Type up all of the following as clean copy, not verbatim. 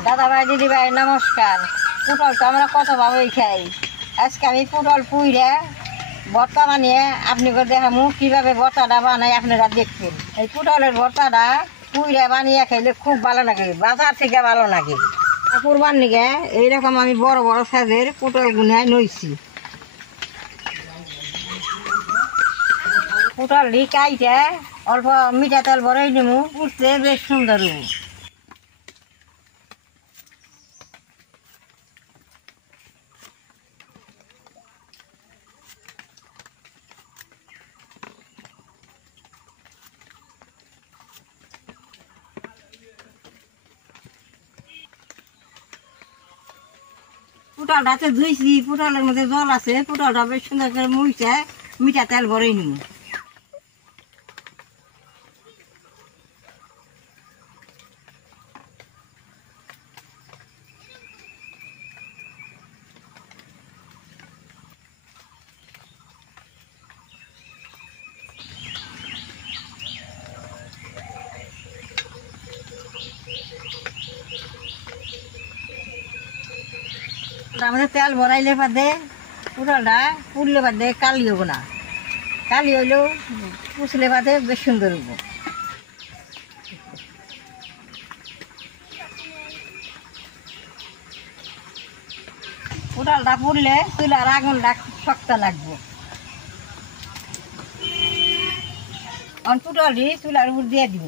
দাদা ভাই দিদি ভাই নমস্কার। পটল তো আমরা কতভাবেই খাই। আজকে আমি পটল পুইরে ভর্তা বানিয়ে আপনাকে দেখাবো কীভাবে ভর্তাটা বানাই, আপনারা দেখবেন। এই পটলের ভর্তাটা পুইরে বানিয়ে খাইলে খুব ভালো লাগে, বাজার থেকে ভালো লাগে। কুরবান নিকে এইরকম আমি বড় বড় সাইজের পটল গুনায় নইছি। পটল কাইটে অল্প মিঠা তেল ভরাই নেবো, উঠতে বেশ সুন্দর হবো। পটলটাতে ধুইছি, পটলের মধ্যে জল আছে, পটলটা বেশ সুন্দর করে মুইছে মিঠা তেল ভরাই নেবো। আমাদের তেল ভরাইলে বাদে পটলটা পুড়লে বাদে কালি হবো না, কালি হইলেও পুষলে বাদে বেশ সুন্দর হইব। পটলটা পুড়লে চুলার আগুনটা শক্ত লাগবো। পটলটি চুলার উপর দিয়ে দিব।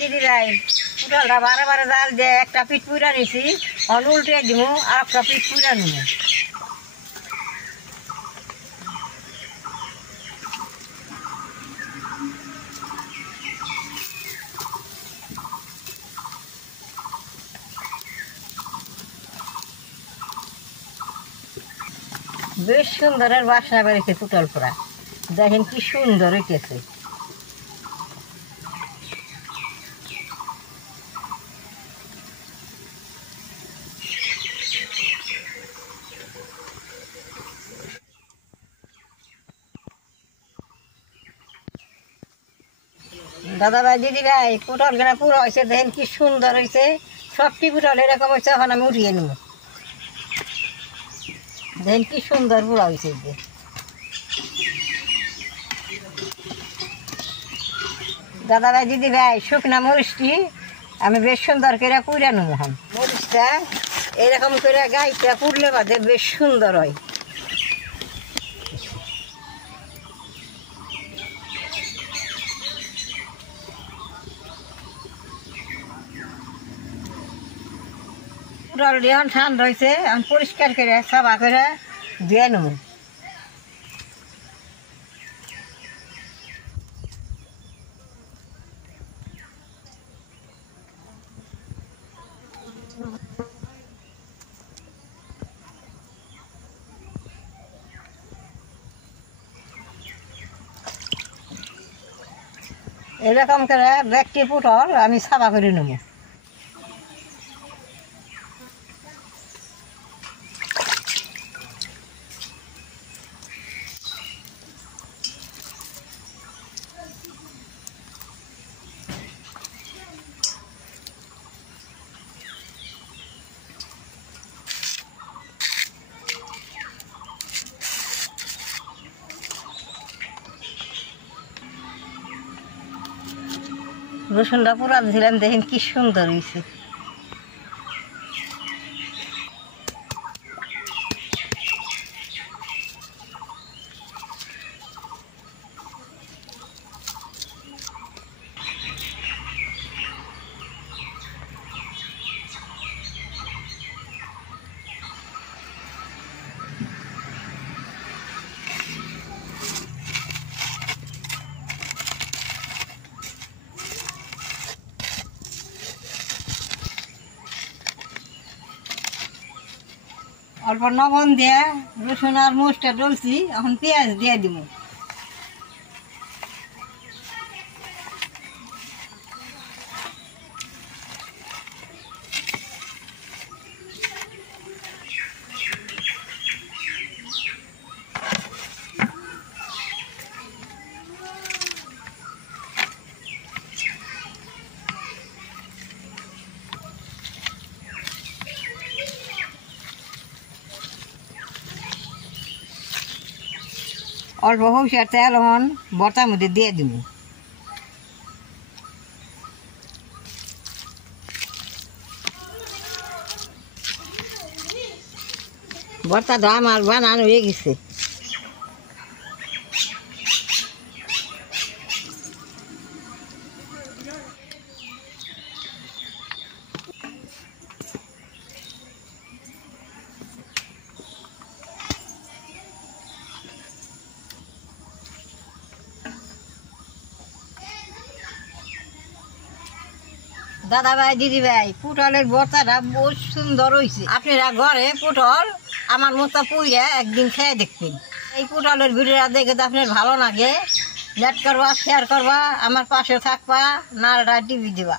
দিদি ভাই পটলটা বারে বারে জাল দিয়ে একটা পিঠ পুরা নিছি, উল্টে দিব আর একটা পিঠ পুরা নিব। বেশ সুন্দরের বাসনা বেড়েছে পটল পোড়া, দেখেন কি সুন্দর হইতেছে। দাদা ভাই দিদি ভাই পটল গুলা পুরো হয়েছে, দেখেন কি সুন্দর হয়েছে। সবটি পটল এরকম হয়েছে, এখন আমি উঠিয়ে নেব। দেখেন কি সুন্দর পুরা হয়েছে। দাদা ভাই দিদি ভাই শুকনা মরিচটি আমি বেশ সুন্দর করে পুড়ে নেব। এখন মরিচটা এরকম করে গাইটা পুড়লে বাদে বেশ সুন্দর হয়। পটল দিয়ে এখন ঠান্ডা হয়েছে, এখন পরিষ্কার করে সাফা করে ধুয়ে নেব। এরকম করে ব্যক্তি পটল আমি সাফা করে নেব। রসুনটা পুরা দিলাম, দেখেন কি সুন্দর হয়েছে। অল্প লবণ দিয়ে রসুন আর মরিচটা ডলছি, এখন পেঁয়াজ দিয়ে দিব। অল্প সরষের তেল এখন ভর্তার মধ্যে দিয়ে দিব। ভর্তাটা আমার বানানো হয়ে গেছে। দাদা ভাই, দিদি ভাই, পটলের ভর্তাটা বহুত সুন্দর হয়েছে। আপনারা ঘরে পটল আমার মতো পুইরা একদিন খেয়ে দেখবেন। এই পটলের ভিডিওটা দেখে তো আপনার ভালো লাগে, লাইক করবা, শেয়ার করবা, আমার পাশে থাকবা, নালটা টিভি দিবা।